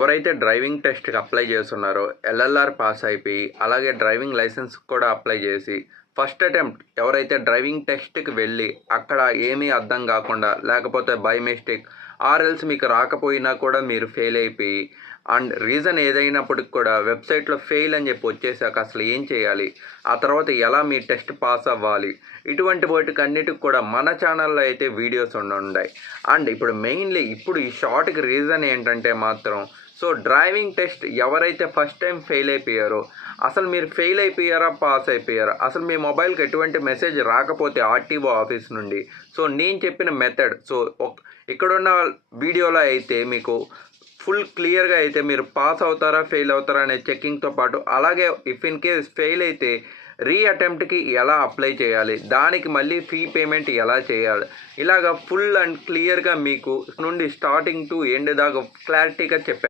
ఎవరైతే డ్రైవింగ్ టెస్ట్‌కి apply చేసున్నారో, LLR pass అయిపోయి, అలాగే డ్రైవింగ్ లైసెన్స్ కూడా అప్లై చేసి, ఫస్ట్ అటెంప్ట్ ఎవరైతే డ్రైవింగ్ టెస్ట్‌కి వెళ్ళి, అక్కడ ఏమీ అర్థం కాకుండా, లేకపోతే బై మిస్టేక్ ఆర్ ఎల్స్ మీకు రాకపోయినా కూడా మీరు ఫెయిల్ అయిపోయి, అండ్ రీజన్ ఏదైనప్పటికి కూడా వెబ్‌సైట్‌లో ఫెయిల్ అని చెప్పి వచ్చేసాక అసలు ఏం చేయాలి? ఆ తర్వాత ఎలా మీ టెస్ట్ పాస్ అవ్వాలి? ఇటువంటి వాటికన్నిటికి కూడా మన ఛానల్‌లో అయితే వీడియోస్ ఉండుండాయి. అండ్ ఇప్పుడు మెయిన్‌లీ ఇప్పుడు ఈ షార్ట్‌కి రీజన్ ఏంటంటే మాత్రం డ్రైవింగ్ టెస్ట్ ఎవరైతే ఫస్ట్ టైం ఫెయిల్ అయిపోయారో, అసలు మీరు ఫెయిల్ అయిపోయారా? పాస్ అయిపోయారా? అసలు మీ మొబైల్‌కి ఎటువంటి మెసేజ్ రాకపోతే ఆర్‌టీఓ ఆఫీస్ నుండి, నేను చెప్పిన మెథడ్ ఇక్కడున్న వీడియోలో అయితే మీకు ఫుల్ క్లియర్‌గా అయితే మీరు పాస్ అవుతారా? ఫెయిల్ అవుతారా? అనే చెకింగ్‌తో పాటు, అలాగే ఇఫ్ ఇన్ కేస్ ఫెయిల్ అయితే అటెంప్ట్‌కి ఎలా అప్లై చేయాలి? దానికి మళ్ళీ ఫీ పేమెంట్ ఎలా చేయాలి? ఇలాగ ఫుల్ అండ్ క్లియర్‌గా మీకు నుండి స్టార్టింగ్ టు ఎండ్ దాకా క్లారిటీగా చెప్పాను.